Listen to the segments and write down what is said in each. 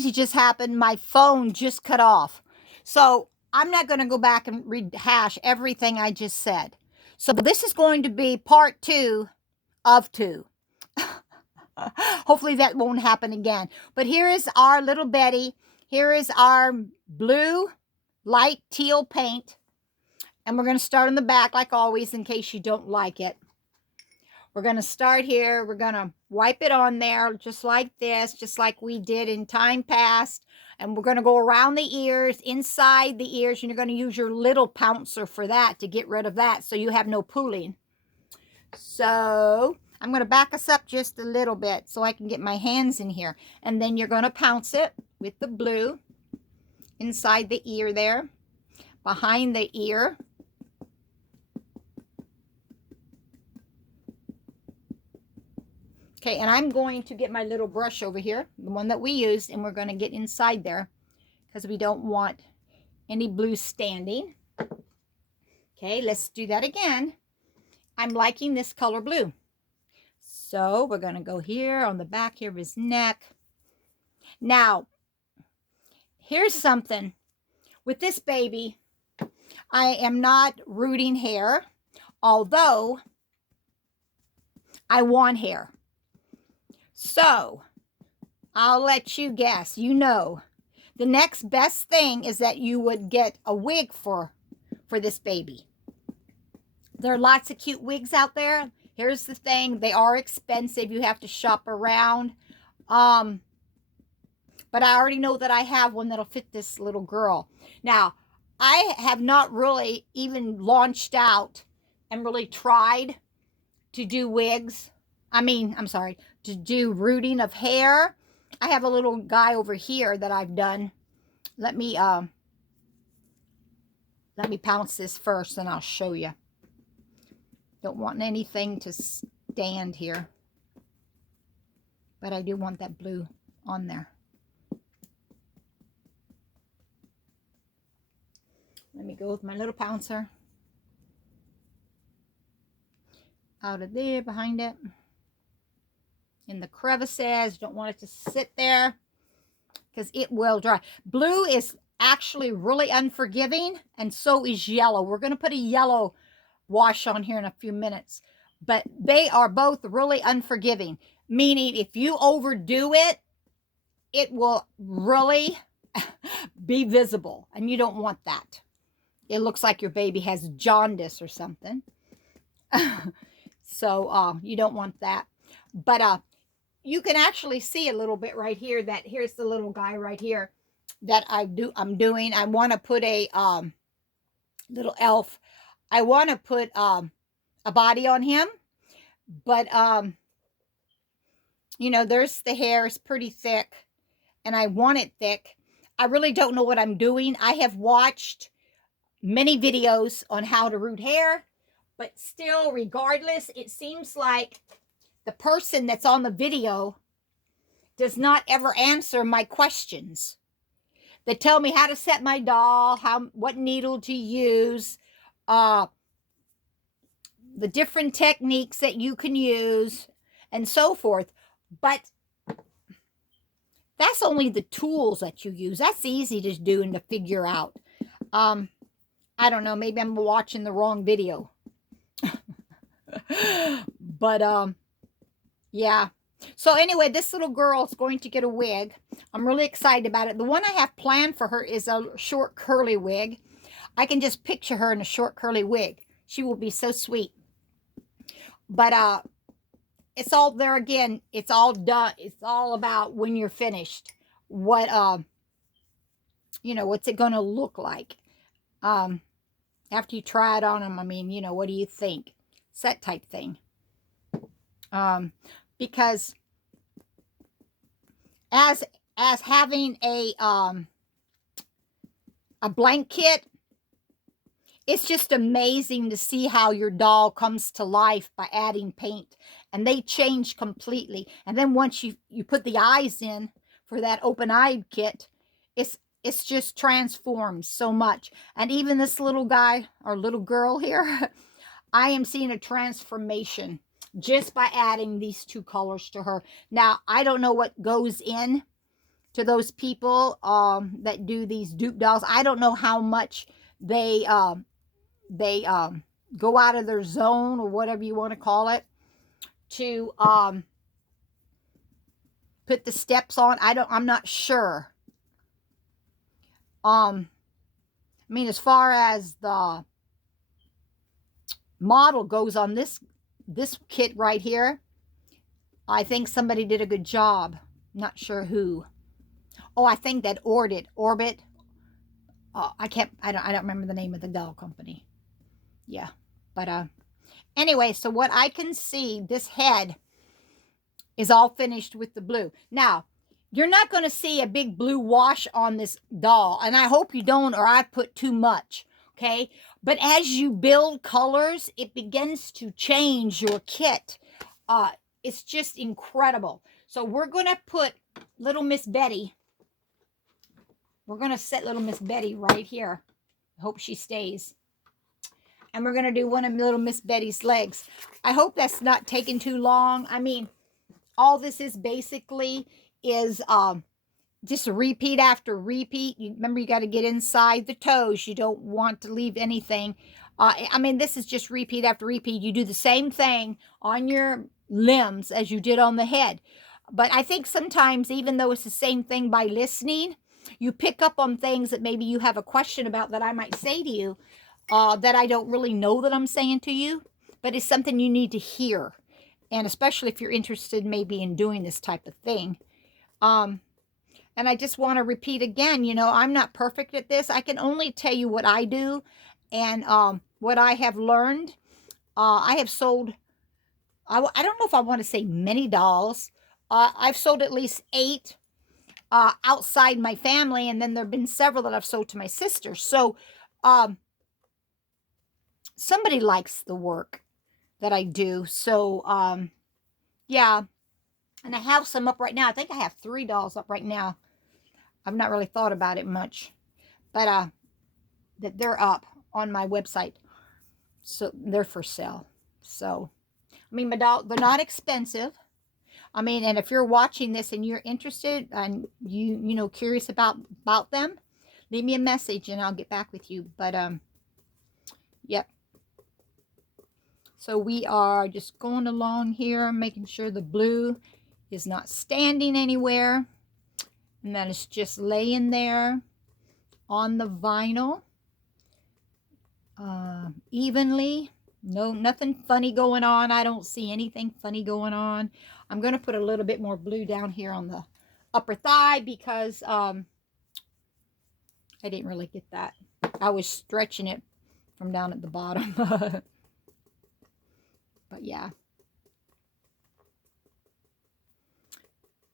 just happened. My phone just cut off. So I'm not going to go back and rehash everything I just said. So this is going to be part 2 of 2. Hopefully that won't happen again. But here is our little Betty. Here is our blue light teal paint. And we're going to start on the back like always in case you don't like it. We're going to start here. We're going to wipe it on there just like this, just like we did in time past. And we're going to go around the ears, inside the ears, and you're going to use your little pouncer for that to get rid of that so you have no pooling. So I'm going to back us up just a little bit so I can get my hands in here. And then you're going to pounce it with the blue inside the ear there, behind the ear. Okay, and I'm going to get my little brush over here, the one that we used, and we're going to get inside there because we don't want any blue standing. Okay, let's do that again. I'm liking this color blue. So we're going to go here on the back here of his neck. Now, here's something. With this baby, I am not rooting hair, although I want hair. So, I'll let you guess. You know, the next best thing is that you would get a wig for this baby. There are lots of cute wigs out there. Here's the thing. They are expensive. You have to shop around. But I already know that I have one that'll fit this little girl. Now, I have not really even launched out and really tried to do wigs. To do rooting of hair. I have a little guy over here that I've done. Let me pounce this first and I'll show you. Don't want anything to stand here. But I do want that blue on there. Let me go with my little pouncer. Out of there, behind it. In the crevices. Don't want it to sit there because it will dry. Blue is actually really unforgiving, and so is yellow. We're going to put a yellow wash on here in a few minutes, but they are both really unforgiving, meaning if you overdo it, it will really be visible, and you don't want that. It looks like your baby has jaundice or something. So you don't want that. But you can actually see a little bit right here that here's the little guy right here that I'm doing. I want to put a little elf. I want to put a body on him, but you know, there's the hair is pretty thick and I want it thick. I really don't know what I'm doing. I have watched many videos on how to root hair, but still, regardless, it seems like the person that's on the video does not ever answer my questions. They tell me how to set my doll, what needle to use, the different techniques that you can use, and so forth. But that's only the tools that you use. That's easy to do and to figure out. I don't know. Maybe I'm watching the wrong video. But yeah. So anyway, this little girl is going to get a wig. I'm really excited about it. The one I have planned for her is a short curly wig. I can just picture her in a short curly wig. She will be so sweet. But it's all there again. It's all done. It's all about when you're finished. What you know, what's it going to look like? After you try it on them, I mean, you know, what do you think? Set type thing. Because as having a blank kit, it's just amazing to see how your doll comes to life by adding paint, and they change completely. And then once you put the eyes in for that open-eyed kit, it's just transformed so much. And even this little guy or little girl here, I am seeing a transformation just by adding these two colors to her. Now, I don't know what goes in to those people that do these dupe dolls. I don't know how much they go out of their zone, or whatever you want to call it, to put the steps on. I'm not sure. I mean, as far as the model goes on this kit right here, I think somebody did a good job. Not sure who. Oh, I think that Orbit. I don't remember the name of the doll company. Yeah, but anyway, so what I can see, this head is all finished with the blue. Now, you're not going to see a big blue wash on this doll, and I hope you don't, or I put too much, okay? But as you build colors, it begins to change your kit. It's just incredible. So we're going to put little Miss Betty. We're going to set little Miss Betty right here. I hope she stays. And we're going to do one of little Miss Betty's legs. I hope that's not taking too long. I mean, all this is basically is just a repeat after repeat. Remember, you got to get inside the toes. You don't want to leave anything. I mean, this is just repeat after repeat. You do the same thing on your limbs as you did on the head. But I think sometimes, even though it's the same thing, by listening, you pick up on things that maybe you have a question about that I might say to you that I don't really know that I'm saying to you, but it's something you need to hear. And especially if you're interested maybe in doing this type of thing. And I just want to repeat again, you know, I'm not perfect at this. I can only tell you what I do and what I have learned. I have sold, I don't know if I want to say many dolls. I've sold at least 8 outside my family, and then there have been several that I've sold to my sister. So somebody likes the work that I do. So yeah, and I have some up right now. I think I have 3 dolls up right now. I've not really thought about it much, but that they're up on my website, so they're for sale. So I mean, my doll, they're not expensive. I mean, and if you're watching this and you're interested and you know, curious about them, leave me a message and I'll get back with you. But yep. So we are just going along here, making sure the blue is not standing anywhere, and that it's just laying there on the vinyl evenly. No, nothing funny going on. I don't see anything funny going on. I'm going to put a little bit more blue down here on the upper thigh because I didn't really get that. I was stretching it from down at the bottom. But yeah.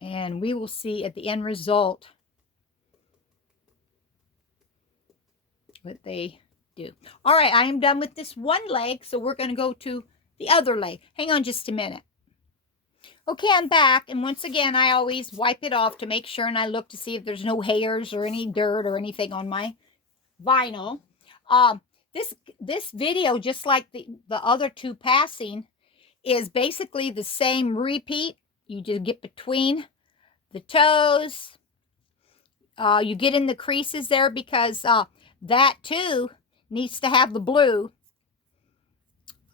And we will see at the end result what they do. All right, I am done with this one leg, so we're going to go to the other leg. Hang on just a minute. Okay, I'm back, and once again, I always wipe it off to make sure, and I look to see if there's no hairs or any dirt or anything on my vinyl. This video, just like the other 2 passing, is basically the same repeat. You just get between the toes. You get in the creases there because that too needs to have the blue.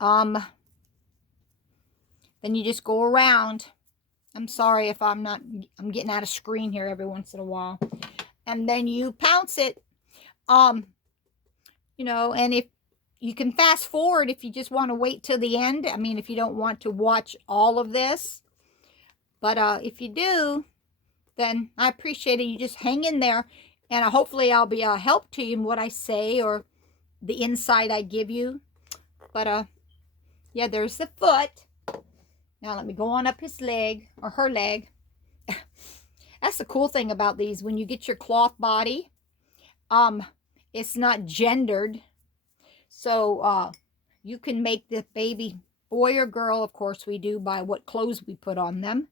Then you just go around. I'm sorry if I'm getting out of screen here every once in a while. And then you pounce it. You know, and if you can fast forward if you just want to wait till the end. I mean, if you don't want to watch all of this. But if you do, then I appreciate it. You just hang in there, and hopefully I'll be a help to you in what I say or the insight I give you. But yeah, there's the foot. Now let me go on up his leg, or her leg. That's the cool thing about these. When you get your cloth body, it's not gendered. So you can make the baby boy or girl. Of course we do by what clothes we put on them.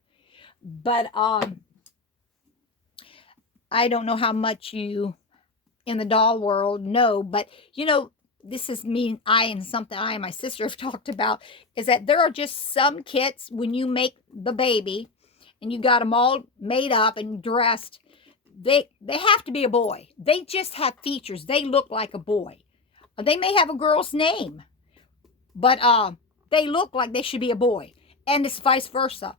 But I don't know how much you in the doll world know, but you know, this is me, something I and my sister have talked about, is that there are just some kits when you make the baby and you got them all made up and dressed. they have to be a boy. They just have features. They look like a boy. They may have a girl's name, but they look like they should be a boy. And it's vice versa.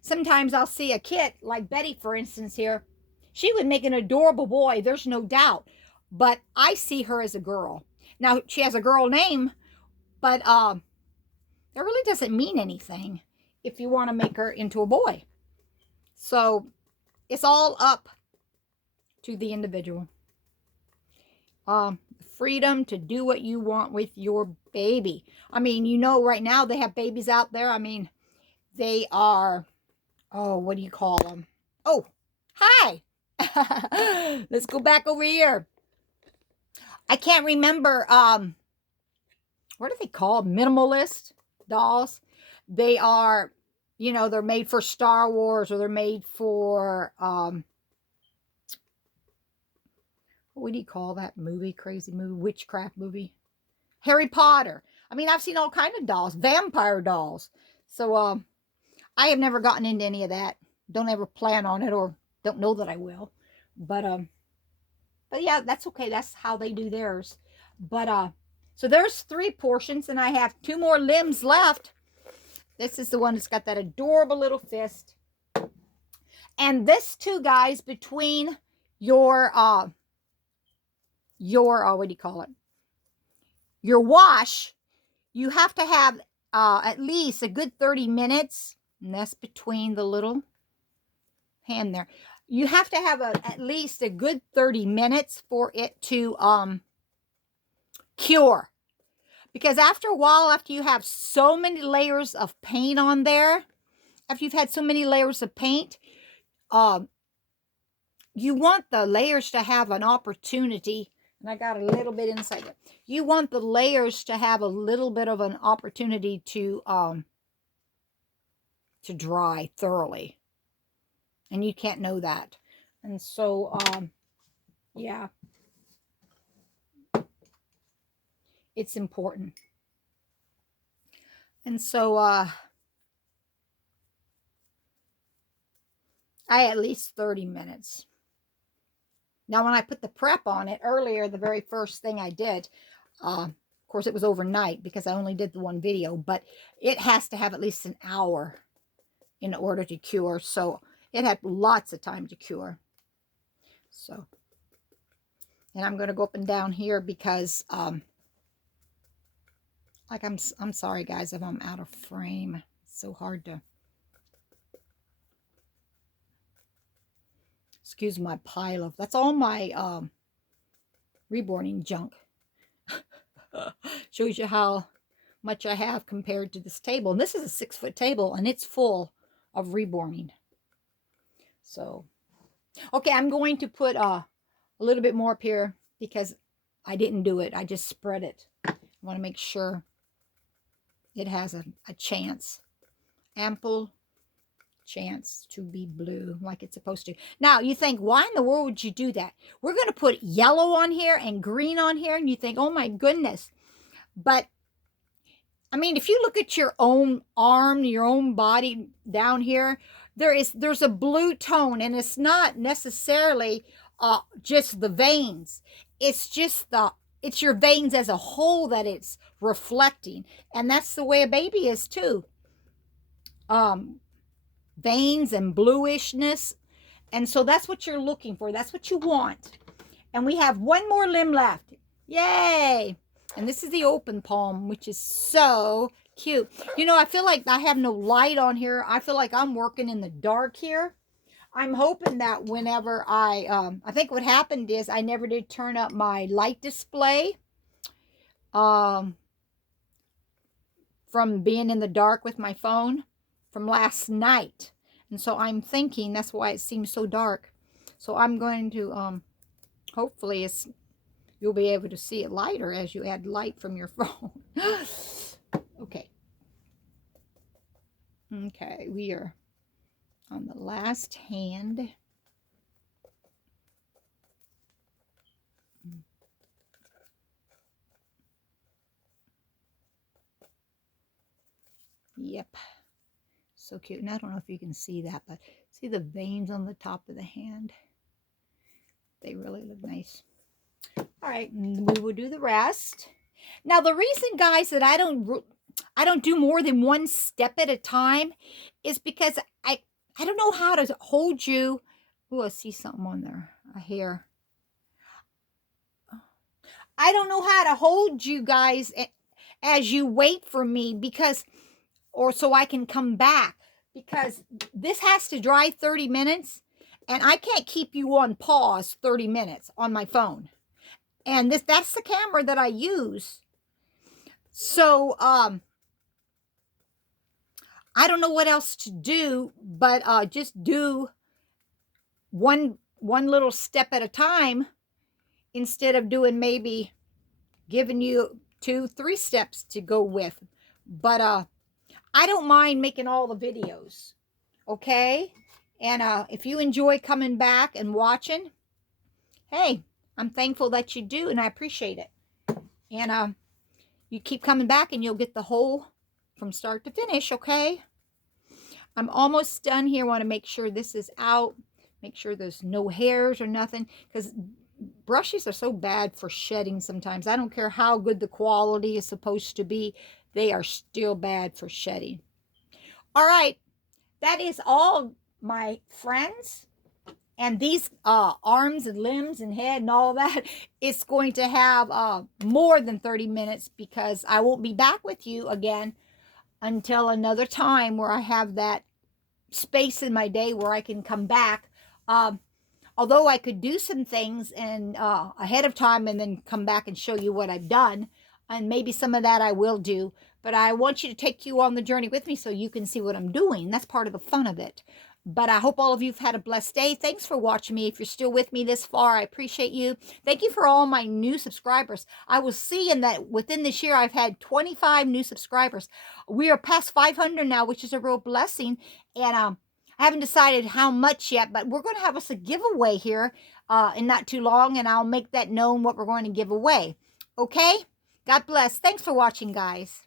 Sometimes I'll see a kid, like Betty, for instance, here. She would make an adorable boy, there's no doubt. But I see her as a girl. Now, she has a girl name, but that really doesn't mean anything if you want to make her into a boy. So it's all up to the individual. Freedom to do what you want with your baby. I mean, you know, right now they have babies out there. I mean, they are, oh, what do you call them? Oh, hi. Let's go back over here. I can't remember, what are they called? Minimalist dolls. They are, you know, they're made for Star Wars, or they're made for, what do you call that movie? Crazy movie, witchcraft movie. Harry Potter. I mean, I've seen all kinds of dolls, vampire dolls. So, I have never gotten into any of that. Don't ever plan on it, or don't know that I will. But yeah, that's okay. That's how they do theirs. But, so there's 3 portions, and I have 2 more limbs left. This is the one that's got that adorable little fist. And this too, guys, between your what do you call it? Your wash, you have to have at least a good 30 minutes. And that's between the little hand there. You have to have at least a good 30 minutes for it to cure. Because after a while, after you have so many layers of paint on there, after you've had so many layers of paint, you want the layers to have an opportunity. And I got a little bit inside there. You want the layers to have a little bit of an opportunity to dry thoroughly. And you can't know that. And so, yeah. It's important. And so, I at least 30 minutes. Now, when I put the prep on it earlier, the very first thing I did, of course, it was overnight because I only did the one video, but it has to have at least an hour in order to cure. So it had lots of time to cure. So, and I'm going to go up and down here because, like, I'm sorry, guys, if I'm out of frame. It's so hard to. Excuse my pile of, that's all my reborning junk. Shows you how much I have compared to this table. And this is a 6-foot table, and it's full of reborning. So, okay, I'm going to put a little bit more up here because I didn't do it. I just spread it. I want to make sure it has a chance. Ample chance to be blue like it's supposed to. Now, you think, why in the world would you do that? We're going to put yellow on here and green on here, and you think, oh my goodness. But, I mean, if you look at your own arm, your own body down here, there's a blue tone, and it's not necessarily just the veins. It's just it's your veins as a whole that it's reflecting. And that's the way a baby is too. Veins and bluishness. And so that's what you're looking for. That's what you want. And we have 1 more limb left. Yay! And this is the open palm, which is so cute. You know, I feel like I have no light on here. I feel like I'm working in the dark here. I'm hoping that whenever I think what happened is I never did turn up my light display from being in the dark with my phone from last night. And so I'm thinking that's why it seems so dark. So I'm going to, hopefully you'll be able to see it lighter as you add light from your phone. Okay. Okay, we are on the last hand. Yep. So cute. And I don't know if you can see that, but see the veins on the top of the hand? They really look nice. All right, we will do the rest. Now, the reason, guys, that I don't do more than one step at a time is because I don't know how to hold you. Oh, I see something on there. A hair. I don't know how to hold you guys as you wait for me, because, or so I can come back, because this has to dry 30 minutes and I can't keep you on pause 30 minutes on my phone. And that's the camera that I use. So, I don't know what else to do, but just do one little step at a time, instead of doing, maybe giving you 2-3 steps to go with. But I don't mind making all the videos, okay? And if you enjoy coming back and watching, hey, I'm thankful that you do, and I appreciate it. And you keep coming back and you'll get the whole from start to finish, okay? I'm almost done here. I want to make sure this is out. Make sure there's no hairs or nothing, because brushes are so bad for shedding sometimes. I don't care how good the quality is supposed to be. They are still bad for shedding. All right. That is all, my friends. And these arms and limbs and head and all that, it's going to have more than 30 minutes, because I won't be back with you again until another time where I have that space in my day where I can come back. Although I could do some things and ahead of time and then come back and show you what I've done, and maybe some of that I will do, but I want you to take you on the journey with me so you can see what I'm doing. That's part of the fun of it. But I hope all of you have had a blessed day. Thanks for watching me. If you're still with me this far, I appreciate you. Thank you for all my new subscribers. I was seeing that within this year, I've had 25 new subscribers. We are past 500 now, which is a real blessing. And I haven't decided how much yet, but we're going to have us a giveaway here in not too long, and I'll make that known what we're going to give away. Okay? God bless. Thanks for watching, guys.